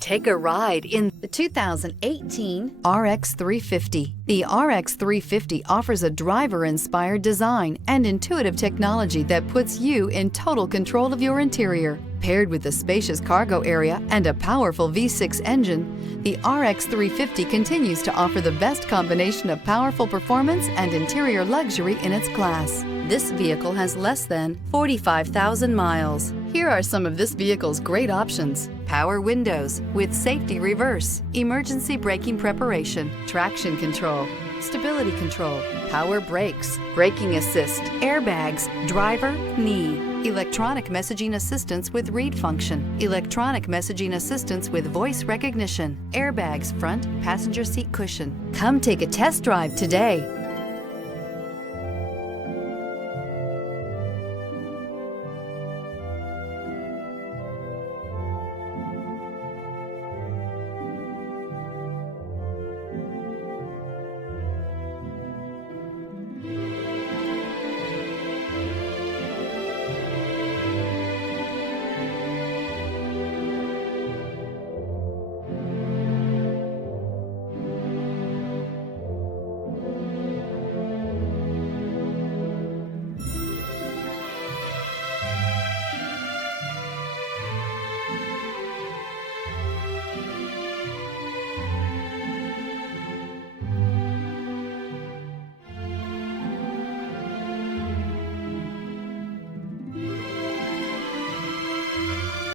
Take a ride in the 2018 RX 350. The RX 350 offers a driver-inspired design and intuitive technology that puts you in total control of your interior. Paired with a spacious cargo area and a powerful V6 engine, the RX 350 continues to offer the best combination of powerful performance and interior luxury in its class. This vehicle has less than 45,000 miles. Here are some of this vehicle's great options: power windows with safety reverse, emergency braking preparation, traction control, stability control, power brakes, braking assist, airbags, driver, knee, electronic messaging assistance with read function, electronic messaging assistance with voice recognition, airbags front passenger seat cushion. Come take a test drive today.